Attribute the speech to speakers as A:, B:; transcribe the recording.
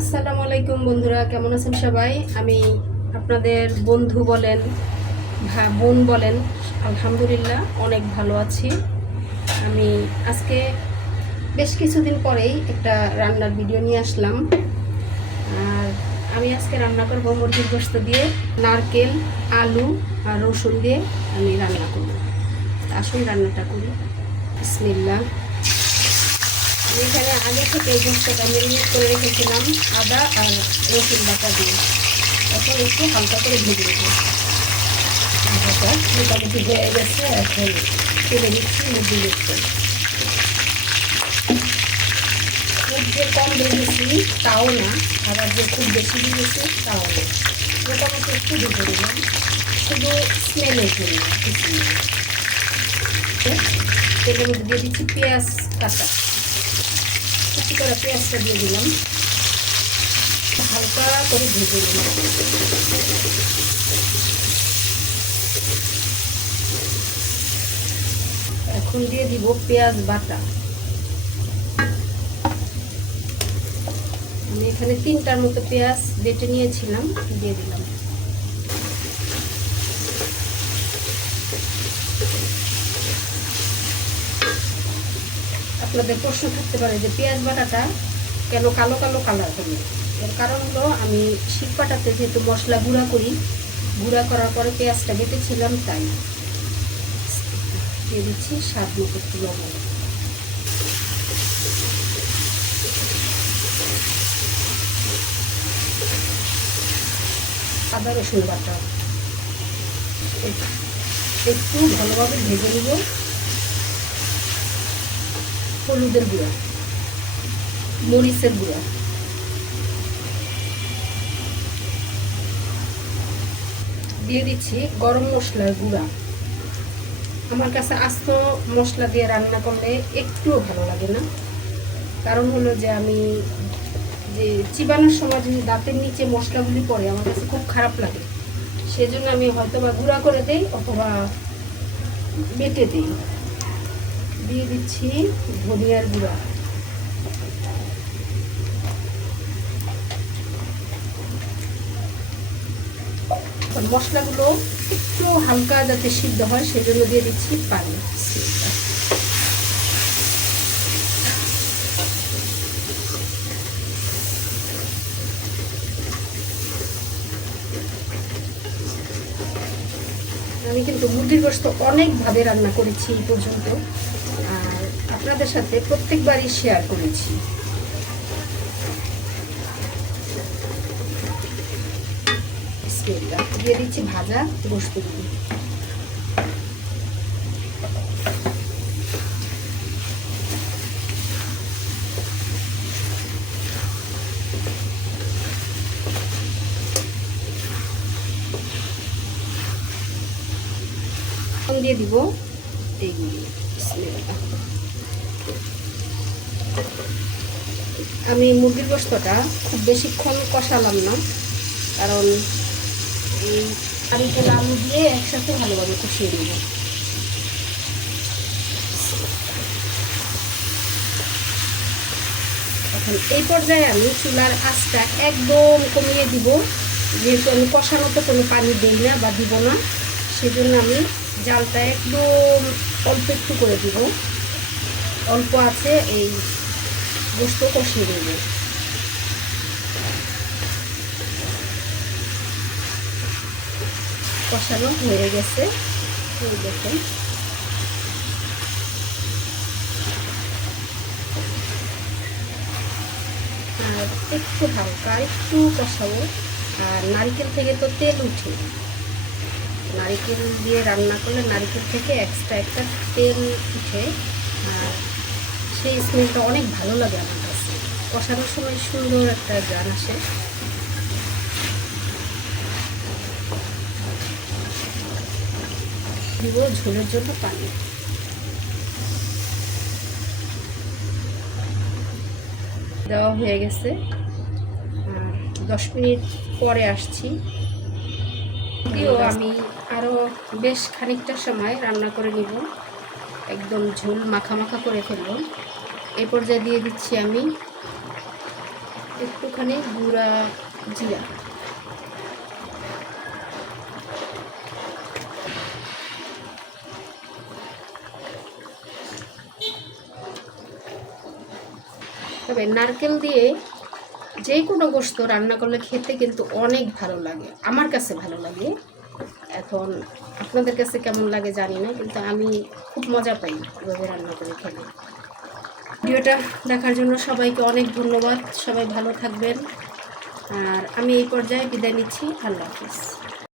A: আসসালামু আলাইকুম বন্ধুরা, কেমন আছেন সবাই? আমি আপনাদের বন্ধু বলেন, ভা, বোন বলেন, আলহামদুলিল্লাহ অনেক ভালো আছি। আমি আজকে বেশ কিছুদিন পরেই একটা রান্নার ভিডিও নিয়ে আসলাম। আর আমি আজকে রান্না করব মুরগির গোস্ত দিয়ে, নারকেল, আলু আর রসুন দিয়ে আমি রান্না করব। আসুন রান্নাটা করি। বিসমিল্লাহ। আমি এখানে আগে থেকে এই গোস্তটা মেরিনেট করে রেখেছিলাম আদা আর রসুন বাটা দিয়ে। এখন একটু হালকা করে ভেজে
B: আদাটা মোটামুটি হয়ে গেছে, এখন
A: তুলে দিচ্ছি মুরগি গোস্ত খুব যে কম ভেজেছি, তাও না আবার যে খুব বেশি ভেজেছি, তাও না। মোটামুটি একটু ভেজে দিলাম শুধু স্মেলের জন্য কিছু তেলের মধ্যে দিয়ে দিচ্ছি পেঁয়াজ কাঁচা কুচি করা পেঁয়াজটা দিয়ে দিলাম। হালকা করে ভেজে দিলাম এখন দিয়ে দিব পেঁয়াজ বাটা। আমি এখানে তিনটার মতো পেঁয়াজ বেটে নিয়েছিলাম, দিয়ে দিলাম। আপনাদের প্রশ্ন থাকতে পারে যে পেঁয়াজ বাটাটা কেন কালো কালো কালার হলো এর কারণ হলো আমি শিক পাটাতে যেহেতু মশলা গুঁড়া করি, গুঁড়া করার পরে পেঁয়াজটা বেটেছিলাম তাই দিয়ে দিচ্ছি স্বাদ মতো একটু লবণ। আদা রসুন বাটা। একটু ভালোভাবে ভেজে নেব। হলুদের গুঁড়া, মরিচের গুঁড়া। দিয়ে দিচ্ছি গরম মশলার গুঁড়া। আমার কাছে আস্ত মশলা দিয়ে রান্না করলে একটুও ভালো লাগে না। কারণ হলো যে আমি যে চিবানোর সময় যদি দাঁতের নিচে মশলাগুলি পড়ে, আমার কাছে খুব খারাপ লাগে। সেজন্য আমি হয়তো বা গুঁড়া করে দেই অথবা বেটে দিই। দিয়ে দিচ্ছি ধনিয়ার গুঁড়া। মশলাগুলো একটু হালকা যাতে সিদ্ধ হয়, সেজন্য দিয়ে দিচ্ছি পানি। আমি কিন্তু মুরগির গোস্ত অনেকভাবে রান্না করেছি এই পর্যন্ত। আপনাদের সাথে প্রত্যেকবারই শেয়ার করেছি। বিসমিল্লাহ দিয়ে দিচ্ছি ভাজা গোস্ত দিয়ে দিব এইগুলি আমি মুরগির গোস্তটা খুব বেশিক্ষণ কষালাম না, কারণ এই নারিকেল আলু দিয়ে একসাথে ভালোভাবে কষিয়ে নেব। এখন এই পর্যায়ে আমি চুলার আঁচটা একদম কমিয়ে দিব, যেহেতু আমি কষানোতে কোনো পানি দিই না বা দিব না, সেজন্য আমি জালটা একদম অল্প একটু করে দিব। অল্প আছে এই গোস্ত কষিয়ে দেবো কষানো হয়ে গেছে। আর একটু হালকা একটু কষাবো। আর নারকেল থেকে তো তেল উঠে। নারকেল দিয়ে রান্না করলে নারকেল থেকে এক্সট্রা একটা তেল উঠে। আর সেই স্মেলটা অনেক ভালো লাগে আমার কাছে। কষানোর সময় সুন্দর একটা গান আসে। ঝোলের জন্য পানি। দেওয়া হয়ে গেছে। আর দশ মিনিট পরে আসছি। আমি আরও বেশ খানিকটা সময় রান্না করে নিব। একদম ঝোল মাখা মাখা করে ফেলব। এই পর্যায়ে দিয়ে দিচ্ছি আমি একটুখানি গুঁড়া জিরা। তবে নারকেল দিয়ে যে কোনো গোস্ত রান্না করলে খেতে কিন্তু অনেক ভালো লাগে, আমার কাছে ভালো লাগে। এখন আপনাদের কাছে কেমন লাগে জানি না, কিন্তু আমি খুব মজা পাই এভাবে রান্না করে খেলে। ভিডিওটা দেখার জন্য সবাইকে অনেক ধন্যবাদ। সবাই ভালো থাকবেন। আর আমি এই পর্যায়ে বিদায় নিচ্ছি। আল্লাহ হাফিজ।